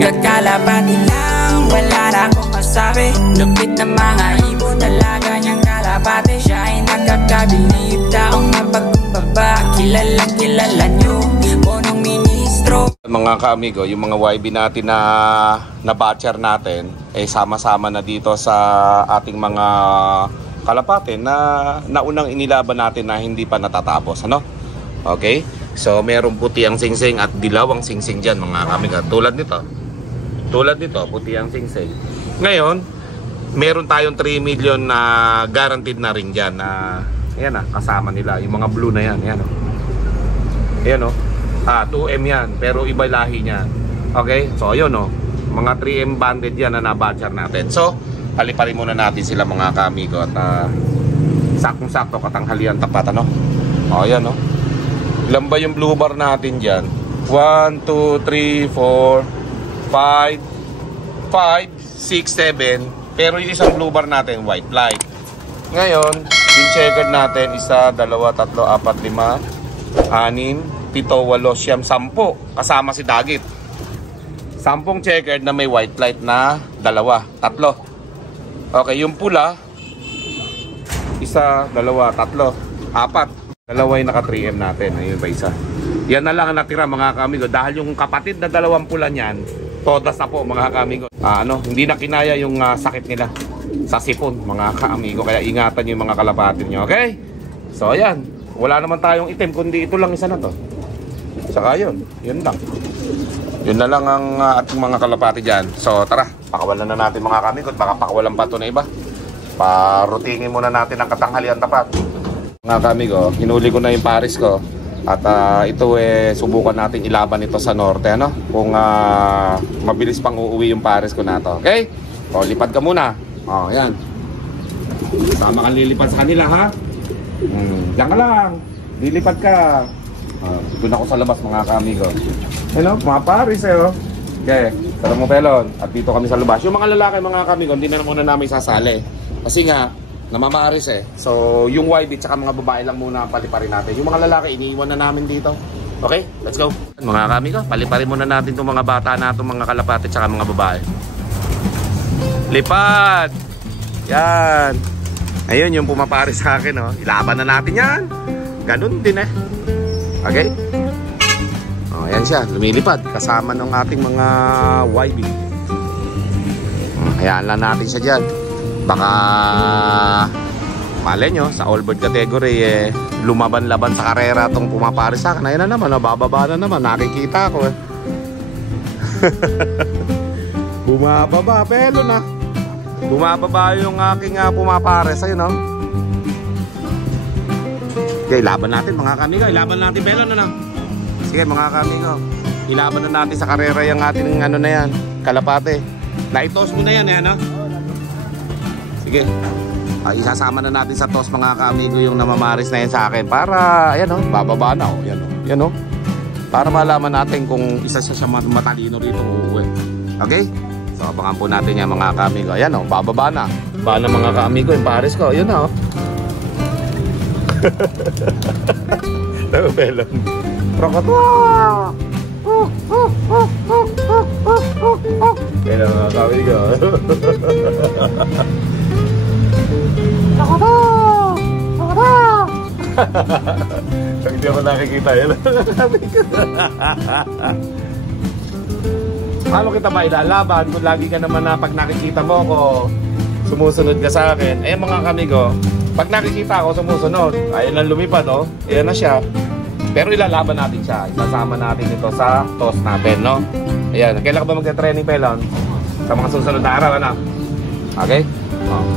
Kakalapati lang, wala na akong masabi. Lupit na mga ibon, talaga niyang kalapati. Siya ay nakakabilib, taong mapagkumbaba. Kilalang kilala niyo, punong ministro. Mga ka-amigo, yung mga YB natin na batcher natin eh sama-sama na dito sa ating mga kalapate na naunang inilaban natin na hindi pa natatapos, ano? Okay? So merong puti ang singsing at dilaw ang singsing dyan, mga ka-amigo. Tulad nito, puti ang singsing. Ngayon, meron tayong 3 million na guaranteed na ring dyan na ayan kasama nila, yung mga blue na yan, ayan ayan 2M yan, pero iba lahi niya. Okay? So ayun mga 3M banded yan na nabatcher natin. So paliparin muna natin sila, mga ka-amigo. At saktong-sakto katanghalian tapat, ano? O ayan ilan ba yung blue bar natin dyan? 1, 2, 3, 4 5 6, 7. Pero yung isang blue bar natin white light. Ngayon yung checkered natin 1, 2, 3, 4, 5 6, 7, 8, 9, 10 kasama si Dagit. 10 checkered na may white light na 2, 3. Okay, yung pula 1, 2, 3, 4. 2 ay naka 3M natin. Ayun ba isa. Yan na lang ang natira, mga ka-amigo. Dahil yung kapatid na 2 pula niyan, todas na po, mga ka-amigo. Hindi na kinaya yung sakit nila sa sipon, mga ka-amigo. Kaya ingatan nyo yung mga kalapatin nyo, okay? So ayan, wala naman tayong itim, kundi ito lang isa na to. Saka yun lang. Yun na lang ang ating mga kalapati dyan. So tara, pakawalan na natin, mga ka-amigo. Baka pakawalan pa ito na iba. Parutingin muna natin ang katanghalian tapat. Mga ka-amigo, hinuli ko na yung pares ko. At ito subukan natin ilaban ito sa norte, ano? Kung mabilis pang uuwi yung pares ko na to. Okay? O, lipad ka muna. O, yan. Sama kang lilipad sa kanila, ha? Diyan ka lang. Lilipad ka. Doon ako sa labas, mga ka-amigo. Hello, mga pares Okay, tara mo pelon. At dito kami sa labas. Yung mga lalaki, mga ka-amigo, hindi na muna namin sasali. Kasi nga namamaaris So yung YB tsaka mga babae lang muna paliparin natin. Yung mga lalaki iniiwan na namin dito. Okay, let's go. Mga kami ko, paliparin muna natin itong mga bata na itong mga kalapate tsaka mga babae. Lipad. Yan. Ayun yung pumaparis sa akin, ilaban na natin yan. Ganun din Okay. Ayan siya, lumilipad kasama ng ating mga YB. Hayaan lang natin siya dyan. Baka malay nyo sa all bird category lumaban-laban sa karera itong pumaparis sa akin. Ayun na naman, bababa na naman, nakikita ko bumababa, pelo na bumababa yung aking pumaparis. Ayun Okay, laban natin, mga kamigo. Ilaban natin, pelo na. Sige, mga kamigo, ilaban na natin sa karera yung ating na yan, kalapate. Naitos mo na yan, Sige, isasama na natin sa toss, mga ka-amigo, yung namamaris na yan sa akin. Para, ayan bababa na yan para malaman natin kung isa siya matalino rito uuwi. Okay? So, abangan po natin yan, mga ka-amigo. Ayan bababa na. Baba na, mga ka-amigo, yung pares ko. Yun Belon. Krokotwa! Yan mga ka-amigo. Hindi ako nakikita yan. Paano kita ba ilalaban kung lagi ka naman na pag nakikita mo ako sumusunod ka sa akin? Mga kamigo, pag nakikita ako sumusunod, ayun lang lumipad ayan na siya. Pero ilalaban natin siya, isasama natin ito sa toss natin, Ayan, kailan ka ba magte-training, pelon? Sa mga susunod na araw, Okay?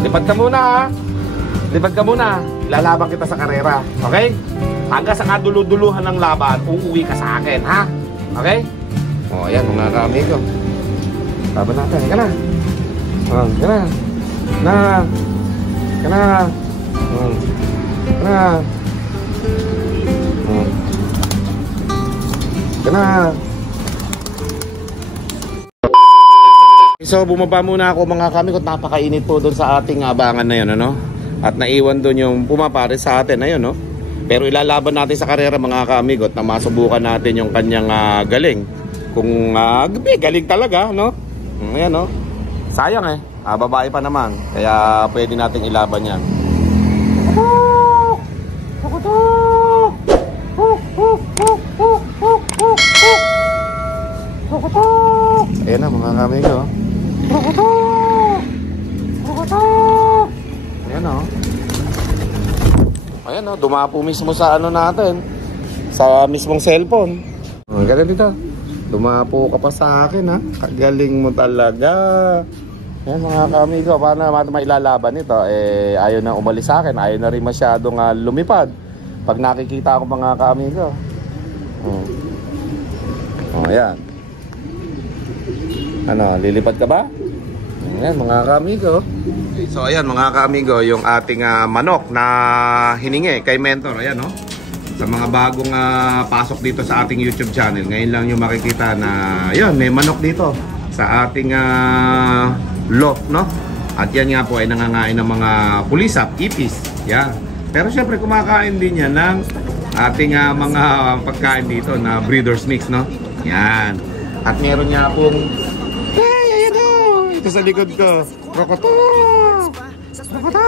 Lipad ka muna, Lipad ka muna. Lalaban kita sa karera. Okay? Hanggang sa kaduluduluhan ng laban, uuwi ka sa akin, ha? Okay? Ayan, mga ka-amigo. Laban natin. Ka na. Ka na. Ka na. Ka na. Ka na. So, bumaba muna ako, mga ka-amigo. Napakainit po doon sa ating abangan na yun, At naiwan doon yung pumapares sa atin, ayun, Pero ilalaban natin sa karera, mga ka-amigo, na masubukan natin yung kanyang galing. Kung galing talaga, no? Ayan, no? Sayang eh. Babae pa naman. Kaya pwede nating ilaban yan. Ayan na mga kamigo. Ayan o. Ayan o, dumapo mismo sa ano natin. Sa mismong cellphone. Ang ganda dito. Dumapo ka pa sa akin ha. Kagaling mo talaga. Ayan mga kamigo, paano natin mailalaban ito? Ayaw na umalis sa akin. Ayaw na rin masyadong lumipad. Pag nakikita ako mga kamigo. Ayan. Ano, lilipad ka ba? Ayan mga kamigo. So ayan mga kamigo, yung ating manok na hiningi kay Mentor. Ayan no. Sa mga bagong pasok dito sa ating YouTube channel, ngayon lang yung makikita na yun, may manok dito sa ating loft, no? At yan nga po ay nangangain ng mga pulisap, ipis. Yan. Pero syempre kumakain din yan ng ating mga pagkain dito na breeders mix, no? Yan. At meron niya pong ayan o! Ito sa likod ko. Rokoto! Rokoto!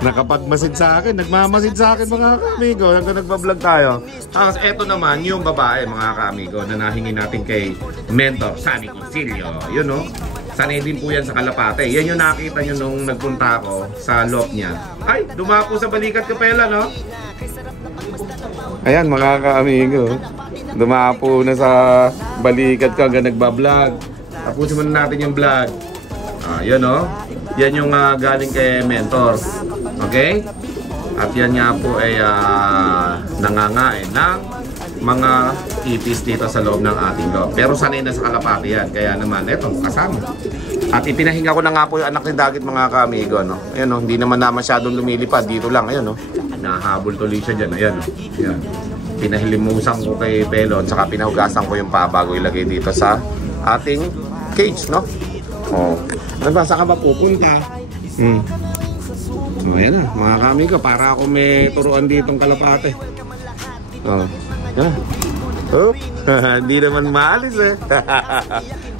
Nakapagmasid sa akin, nagmamasid sa akin mga kamigo hanggang nagbablog tayo. Tapos eto naman yung babae mga kamigo na nahingi natin kay Mentor Sunny Concilio. Yun no, sanay din po yan sa Kalapate. Yan yung nakita nyo nung nagpunta ako sa loft niya. Ay, dumapo sa balikat ko pala no. Ayan mga kamigo, dumapo na sa balikat ko hanggang nagbablog. Tapusin muna natin yung vlog. Yan o. Yan yung galing kay Mentor. Okay? At yan nga po ay nangangain ng mga ipis dito sa loob ng ating loob. Pero sanay na sa Kalapate yan. Kaya naman, eto, kasama. At ipinahinga ko na nga po yung anak ni Dagit mga kamigo. No? Ayan o, hindi naman na masyadong lumilipad. Dito lang, ayan o. Nahabol tuloy siya dyan. Ayan o. Ayan. Pinahilimusan ko kay Pelon, saka pinahugasan ko yung paa bago ilagay dito sa ating cage, no? Oh. Ano ba? Saan ka ba pupunta? Ayan na, mga kamigo, para ako may turuan ditong Kalapate. Oh. Yan. Oh. Hindi naman maalis eh.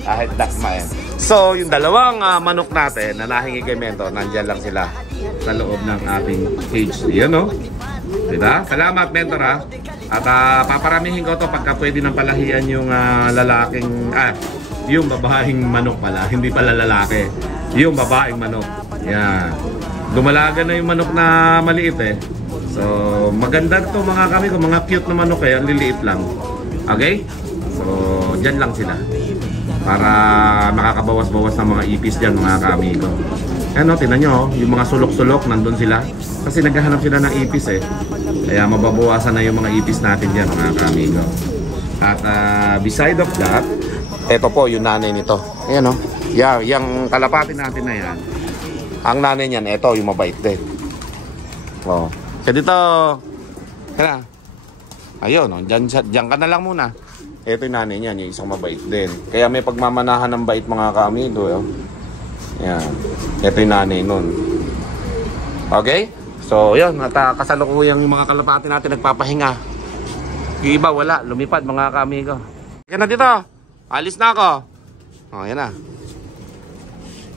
Kahit dakma yan. So, yung dalawang manok natin na nahingi kay Mentor, nandyan lang sila sa loob ng ating cage. Yan no? Diba? Salamat Mentor ha. At paparamihin ko to pagka pwede nang palahian yung lalaking, yung babaeng manok pala, hindi pala lalaki. Yung babaeng manok. Yan. Dumalaga na yung manok na maliit eh. So, maganda to mga kami, mga cute na manok eh, ang liliit lang. Okay? So, dyan lang sila. Para makakabawas-bawas ng mga ipis dyan mga kami ko. Ano, tinan nyo, yung mga sulok-sulok, nandun sila. Kasi naghahanap sila ng ipis eh. Kaya mababawasan na yung mga ipis natin dyan mga kamigo. At beside of that, ito po yung nanay nito. Ayan o. Yung Kalapate natin na yan. Ang nanay niyan, ito yung mabait din. Oh. Kaya dito, kaya ayun o, dyan ka na lang muna. Ito yung nanay niyan, yung isang mabait din. Kaya may pagmamanahan ng bait mga kamigo. Yan. Ito yung nanay nun. Okay? So, yun. At kasalukuyang yung mga Kalapate natin nagpapahinga. Yung iba, wala. Lumipad, mga kamigo. Yan na dito. Alis na ako. Oh, yan na.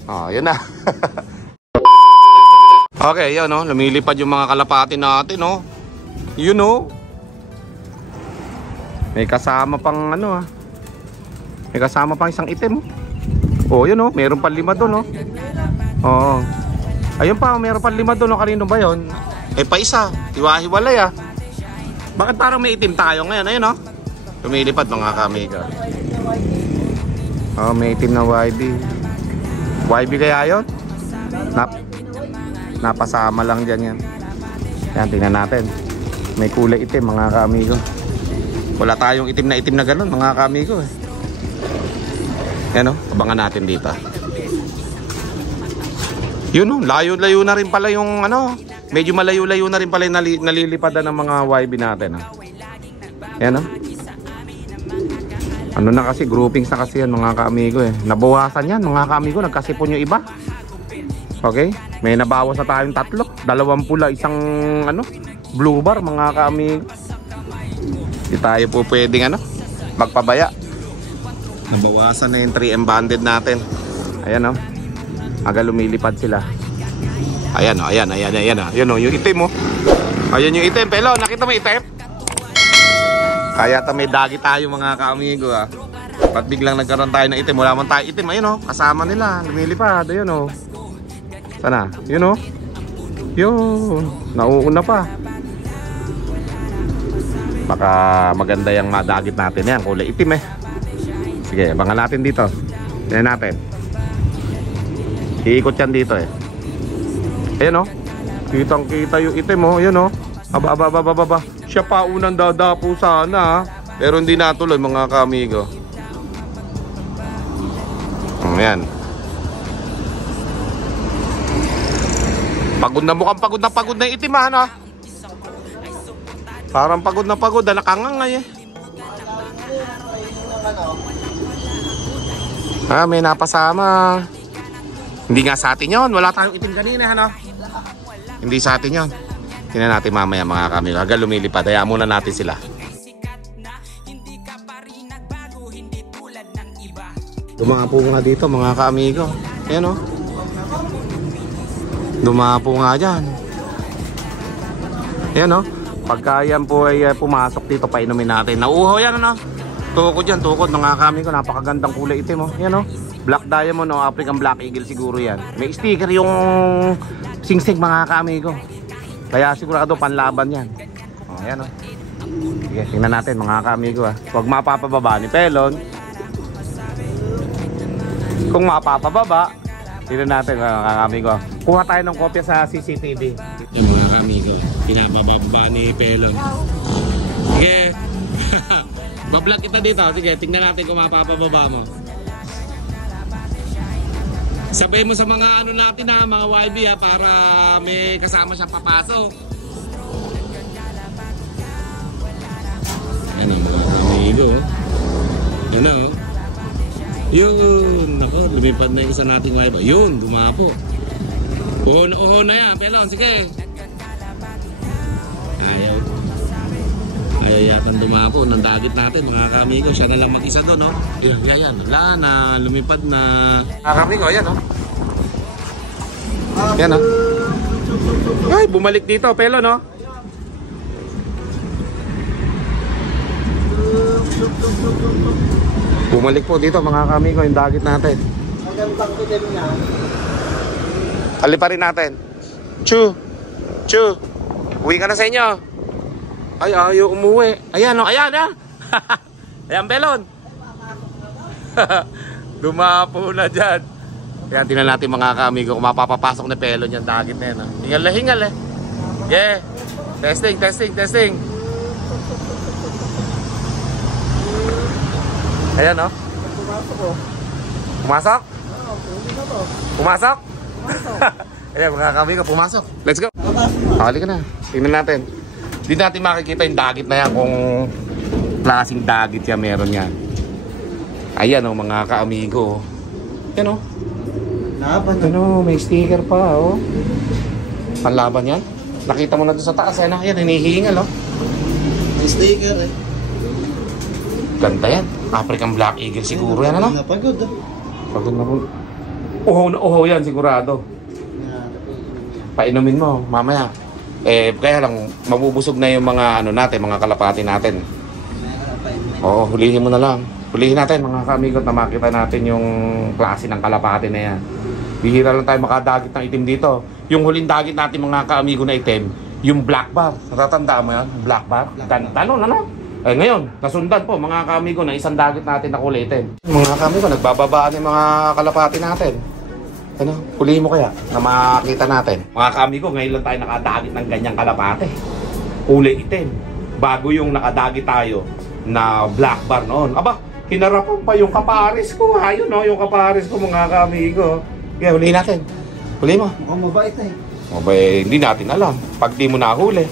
Oh, yan na. Okay, yun, no? Lumilipad yung mga Kalapate natin, no? You know? May kasama pang, ano, may kasama pang isang itim. Oh, yun, no? Meron pa 5 doon, no? Oo. Ayun pa, meron pa 5 doon, no? Kanino ba yun? Pa isa. Hiwa-hiwalay, Bakit parang may itim tayo ngayon? Ayun, no? Lumilipad, mga kamigo. Oh, may itim na YB. YB kaya yun? Napasama lang dyan yan. Yan, tingnan natin. May kulay itim mga kamigo. Wala tayong itim na ganun mga kamigo Yan o, abangan natin dito. Yun o, layo-layo na rin pala yung ano. Medyo malayo-layo na rin pala yung nalilipadan ng mga YB natin Yan o. Ano na kasi, groupings na kasi yan mga kaamigo Nabawasan yan mga kaamigo, nagkasipon yung iba. Okay, may nabawas na tayong 3. 2 pula, isang blue bar mga kaamigo. Hindi tayo po pwedeng ano, magpabaya. Nabawasan na yung 3M banded natin. Ayan o. Aga lumilipad sila. Ayan o, ayan. Ayan o, yung itim o. Ayan yung itim. Pelo, nakita mo itim? Kaya may dagi tayo mga kaamigo ha. Ba't biglang nagkaroon tayo ng itim? Wala man tayo itim. Ayun o, kasama nila. Lumilipad. Ayun o. Sana? Yun o. Yun. Nauuna pa. Baka maganda yung madagit natin yan. Kulay itim eh. Sige, abangan natin dito. Tignan natin. Iikot yan dito eh. Ayun o. Kitang kita yung itim o. Ayun o. Aba. Siya pa unang dadapo sana. Pero hindi natuloy mga kaamigo. Ayan. Pagod na mukhang pagod na yung itim ha. Parang pagod na nakangangay eh. May napasama. Hindi nga sa atin yun. Wala tayong itim kanina ano. Hindi sa atin yun. Tingnan natin mamaya mga kami. Aga lumilipad. Hayaan muna natin sila. Dumapo nga dito mga kaamigo. Ayan o. Dumapo nga dyan. Ayan o. Pagka yan po ay pumasok dito, painumin natin. Nauuhaw yan ano. Tukod yan, tukod. Mga kaamigo, napakagandang kulay itim o. Ayan o. Black diamond o. African black eagle siguro yan. May sticker yung singsing mga kaamigo. Kaya sigurado panlaban yan. O, ayan o. Sige, tingnan natin mga kaamigo ha. Huwag mapapababa ni Pelon. Kung mapapababa, tingnan natin mga kaamigo. Kuha tayo ng kopya sa CCTV. Yan mga kaamigo, pinapababa ni Pelon. Sige. Bablog kita dito. Sige, tingnan natin kung mapapababa mo. Sabihin mo sa mga ano natin ha, mga YB ha, para may kasama siya papasok. Ano mga kaamigo. Ano? Yun, nako, lumipad na yung isa nating YB. Yun, dumapo. Uho na yan, Pelon, sige. Ayaw yatang dumapo ng dagit natin mga kaamigo. Siya na lang mag-isa doon, no? Yan, wala na, lumipad na. Mga kaamigo, ayan, no? Yan, no? Ay, bumalik dito, Pelon, no? Bumalik po dito mga kaamigo yung dagit natin. Aliparin natin. Chu. Uwi ka na sa inyo. Ay, ayaw umuwi. Ayan o, ayan ha. Ayan Pelon. Dumapo na dyan. Kaya tingnan natin mga kaamigo kung mapapapasok na Pelon yung dagit na yan. Hingal eh. Yeah. Testing. Ayan o. Pumasok? Pumasok? Ayan mga kaamigo, pumasok. Let's go. Halika na. Tingnan natin. Hindi natin makikita yung dagit na yan kung klaseng dagit yan meron yan. Ayan o mga kaamigo. Ayan o. Ayan o, may sticker pa o. Ang laban yan. Nakita mo na doon sa taas. Ayan hinihingal o. May sticker eh. Ganda yan. African black eagle siguro yan ano? Napagod ah. Pagod na po. Uho yan sigurado. Painumin mo mamaya. Kaya lang mabubusog na yung mga ano natin, mga kalapati natin. Oo, hulihin mo na lang. Hulihin natin mga kaamigo na makita natin yung klase ng kalapati na yan. Bihira lang tayo makadagit ng itim dito. Yung huling dagit natin mga kaamigo na itim, yung black bar. Natatandaan mo yan? Black bar? Ano? Ngayon, nasundan po mga kaamigo na isang dagit natin na kulay itim. Mga kaamigo, nagbababaan yung mga kalapati natin. Ano? Hulihin mo kaya na makita natin. Mga kaamigo, ngayon lang tayo nakadagit ng ganyang kalapate. Kulay itim. Bago yung nakadagit tayo na black bar noon. Aba, hinarapan pa yung kapares ko. Ayun no, yung kapares ko mga kaamigo. Kaya hulihin natin. Hulihin mo. Mukhang mabait eh. Mabait, hindi natin alam. Pag di mo nahuli.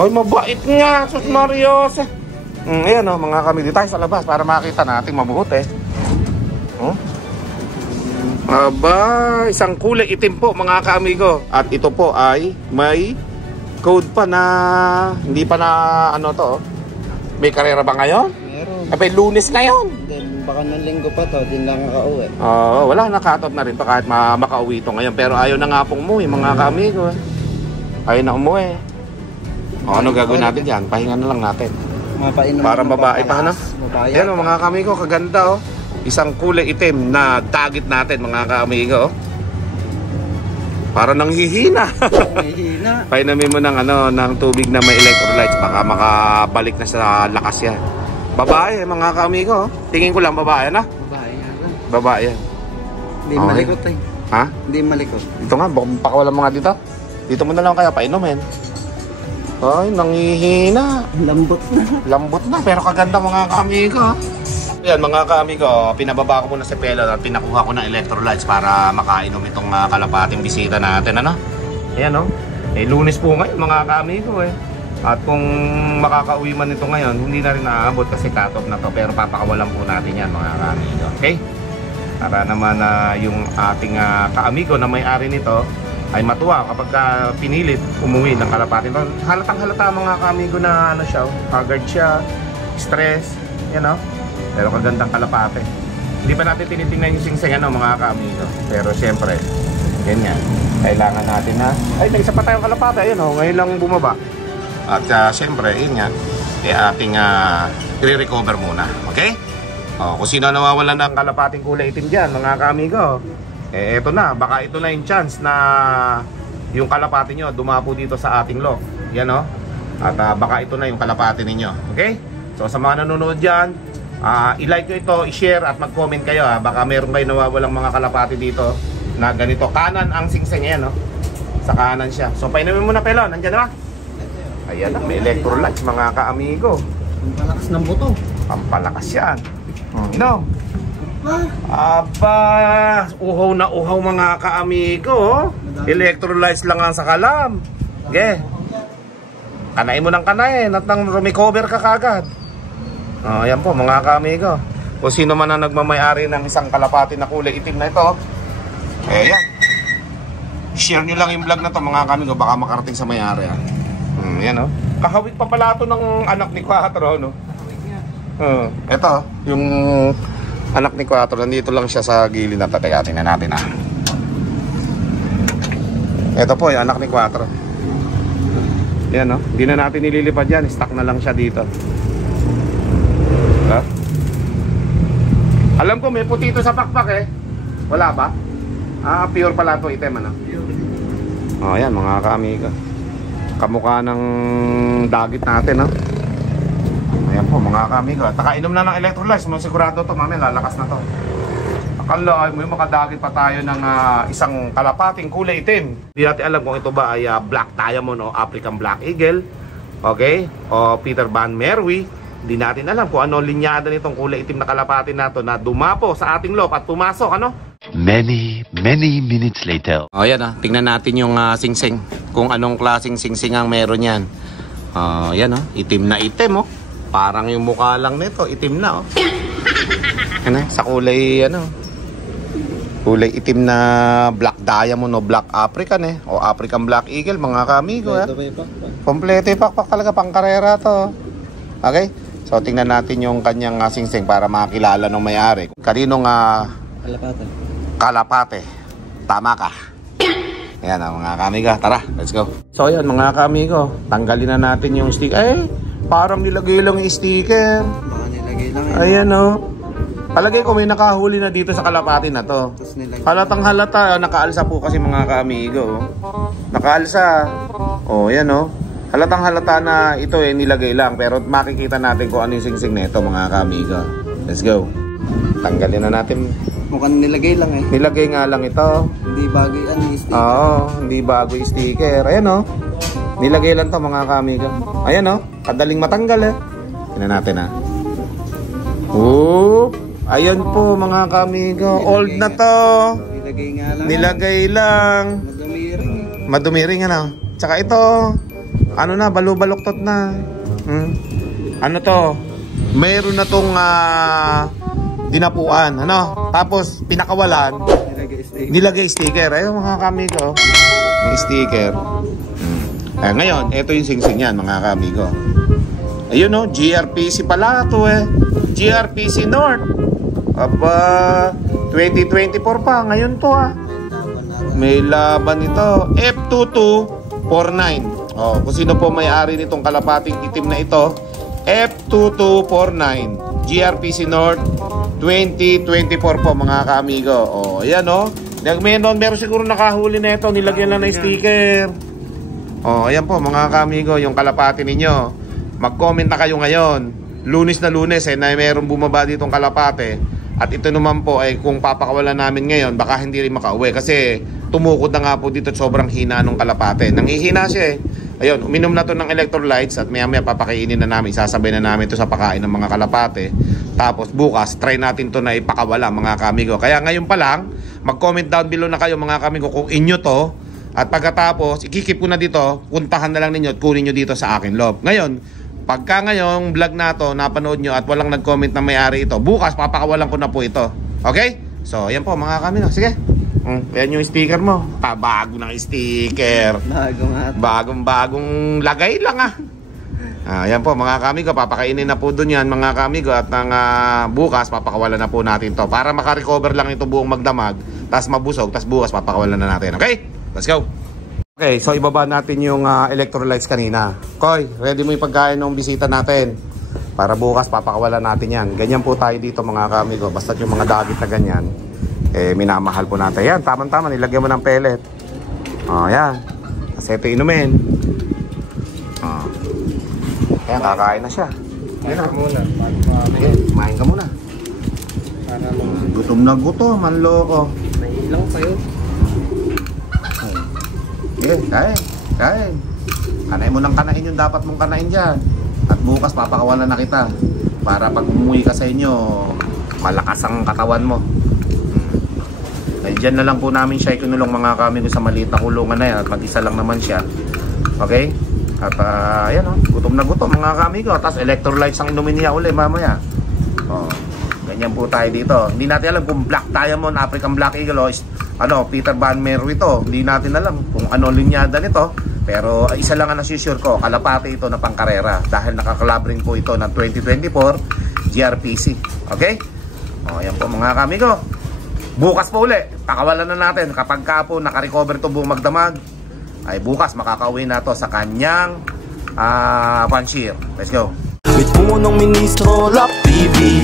Ay, mabait nga. Sus Marios. Ayan o, mga kaamigo. Tayo sa labas para makita natin mabuti. Aba, isang kulay itim po mga kaamigo. At ito po ay may code pa na hindi pa na ano to. May karera ba ngayon? Meron. Abay, Lunes ngayon. Then, baka ng linggo pa to, din lang nakauwi. Oo, wala, naka-cut off na rin to kahit makauwi ito ngayon. Pero ayaw na nga pong umuwi, mga kaamigo. Ayaw na umuwi. O, ano gagawin natin dyan? Pahinga na lang natin. Mapainom. Parang babae pa, ano? Babae. Yan o, mga kaamigo, kaganda, oh. Isang kulay itim na target natin, mga kaamigo, oh. Para nang hihina. Hihina. Painamin mo ng tubig na may electrolytes, baka makabalik na sa lakas yan. Babae, mga kaamigo, oh. Tingin ko lang babae na. Babae nga lang. Babae yan. Hindi Okay. malikot eh. Ha? Hindi malikot. Dito nga, pakawalan mga dito. Dito mo na lang kaya painumin. Ay, nangihina. Lambot na. Lambot na, pero kaganda mga kaamigo. Yan mga kaamigo, pinababa ko muna si Pelo at pinakuha ko ng electrolytes para makainom itong kalapating bisita natin, ano? Ayan, no? Eh, Lunes po ngayon mga kaamigo, eh. At kung makakauwi man ito ngayon, hindi na rin naaabot kasi cut-off na to. Pero papakawalan po natin yan mga kaamigo, okay? Para naman yung ating kaamigo na may-ari nito ay matuwa kapag pinilit umuwi ng kalapati. Halatang halata mga kaamigo na ano siya, haggard siya, stress, you know? Pero kagandang kalapate. Hindi pa natin tinitingnan yung singseng mga kaamigo. Pero syempre, ganyan. Kailangan natin na, ay, nag-isa pa tayong kalapate. Ayun ngayon lang bumaba. At syempre, yun nga, ating i-recover muna. Okay? Kung sino nawawalan ng kalapating kulay itim dyan, mga kaamigo, eto na, baka ito na yung chance na yung kalapati nyo dumapo dito sa ating loft. Yan o. At baka ito na yung kalapati ninyo. Okay? So sa mga nanonood dyan, i-like nyo ito, i-share at mag-comment kayo. Baka meron kayo nawawalang mga kalapati dito na ganito. Kanan ang singseng yan, no? Sa kanan siya. So painumin mo na, Pelo. Nandyan na ba? Ayan lang, may electrolytes mga kaamigo. Pampalakas ng buto. Pampalakas yan. Inom. Aba, uhaw na uhaw mga kaamigo. Electrolytes lang ang sa kalam. Okay. Kanain mo ng kanain at nang recover ka kagad. Ayan po mga kaamigo. Kung sino man ang nagmamayari ng isang kalapati na kulay itim na ito, yan. Share nyo lang yung vlog na to mga kaamigo, baka makarating sa may-ari. Yan o. Kahawig pa pala ito ng anak ni Quatro, no? Ito, yung anak ni Quatro, nandito lang siya sa gilid na ito. Kaya tingnan natin Ito po yung anak ni Quatro. Yan o. Hindi na natin nililipad yan. Stuck na lang siya dito. Alam ko may puti ito sa pakpak eh. Wala ba? Pure pala ito item ano? Ayan mga kaamigo. Kamukha ng dagit natin Ayan po mga kaamigo. Takainom na ng electrolytes. Sigurado to mamaya lalakas na to. Akala may makadagit pa tayo ng isang kalapating kulay itim. Hindi natin alam kung ito ba ay Black Diamond o African Black Eagle. Okay? O Peter Van Merwe. Hindi natin alam kung ano linyada nitong kulay itim na kalapati nato na dumapo sa ating loft at pumasok, ano? Many minutes later. Yan tingnan natin yung singsing. Kung anong klaseng singsing ang meron yan. Yan itim na itim Parang yung mukha lang nito, itim na sa kulay kulay itim na Black Diamond o Black African o African Black Eagle mga kaamigo. Kompleto yung pakpak talaga, pang karera to. Okay? So tingnan natin yung kanyang singsing para makilala ng may-ari. Kaninong kalapate. Tama ka. Ayan mga kaamigo. Tara, let's go. So ayan mga kaamigo, tanggalin na natin yung sticker. Parang nilagay lang yung sticker. Baka nilagay lang Ayan palagay ko may nakahuli na dito sa kalapati na to. Halatang halata. Nakaalsa po kasi mga kaamigo. Nakaalsa. Yan halatang halata na ito nilagay lang. Pero makikita natin kung ano yung singsing nito mga kaamigo. Let's go. Tanggalin na natin. Mukhang nilagay lang Nilagay nga lang ito. Hindi bago yung sticker. Hindi bago yung sticker. Ayan nilagay lang to mga kaamigo. Ayan kadaling matanggal Tingnan natin ayan po mga kaamigo. Old na to. Nilagay nga lang. Nilagay lang. Madumiring. Tsaka ito ano na, balubaluktot na. Ano to? Mayroon na tong dinapuan, tapos pinakawalan, nilagay sticker. Ayun mga kaamigo, may sticker. Ngayon, ito yung singsing yan mga kaamigo. Ayun oh, GRPC pala to eh. GRPC North. Aba, 2024 pa. Ngayon to ah. May laban ito. F2249. Oh, kung sino po may-ari nitong kalapating itim na ito. F2249. GRPC North 2024 po mga kaamigo. Oh, ayan oh. Meron siguro nakahuli na ito. Nilagyan lang ng sticker. Oh, ayan po mga kaamigo, yung kalapati ninyo. Mag-comment na kayo ngayon. Lunes na Lunes na mayroong bumaba ditong kalapate. At ito naman po ay kung papakawalan namin ngayon, baka hindi rin makauwi. Kasi tumukod na nga po dito at sobrang hina nung kalapate. Nanghihina siya eh. Ayun, uminom na to ng electrolytes at maya maya papakainin na namin. Sasabay na namin to sa pakain ng mga kalapate. Tapos bukas, try natin to na ipakawala mga kamigo. Kaya ngayon pa lang, mag-comment down below na kayo mga kamigo kung inyo to. At pagkatapos, ikikip ko na dito, puntahan na lang ninyo at kunin nyo dito sa akin loob. Ngayon, pagka ngayong vlog na to napanood nyo at walang nag-comment na may-ari ito, bukas papakawalan ko na po ito. Okay? So, yan po mga kamigo. Sige. Yan yung sticker mo. Bago ng sticker. Bagong lagay lang ah. Yan po mga kamigo. Papakainin na po dun yan mga kamigo. At bukas papakawalan na po natin to. Para makarecover lang ito buong magdamag. Tas mabusog. Tas bukas papakawalan na natin. Okay? Let's go. Okay, so ibaba natin yung electrolytes kanina. Koy, ready mo yung pagkain ng bisita natin. Para bukas papakawalan natin yan. Ganyan po tayo dito mga kamigo. Basta yung mga dagit na ganyan, eh minamahal po natin. Yan, tama-tama, nilagyan mo ng pellet. Yan. Kasi ito inumin. Ayan, kakain na siya. Yan na. Kumain ka muna. Gutom na gutom, manloko. Nailang kayo. Kain. Kanain mo ng kanain yung dapat mong kanain dyan. At bukas papakawalan na kita. Para pag umuwi ka sa inyo, malakas ang katawan mo. Diyan na lang po namin siya ikinulong mga kamigo sa maliit na kulungan na yan. At mag-isa lang naman siya. Okay? At ayan o, gutom na gutom mga kamigo. Tapos electrolytes ang inumin niya uli mamaya. Ganyan po tayo dito. Hindi natin alam kung Black Diamond, African Black Eagle o Peter Van Meru ito. Hindi natin alam kung ano linyada nito. Pero isa lang ang nasusure ko, kalapate ito na pangkarera. Dahil nakakalabring po ito ng 2024 GRPC. Okay? Ayan po mga kamigo. Bukas po uli, pakawalan na natin. Kapag ka po nakarecover ito buong magdamag, ay bukas makakauwi na to sa kanyang panshir. Let's go. Mit punong ministro, Lap TV.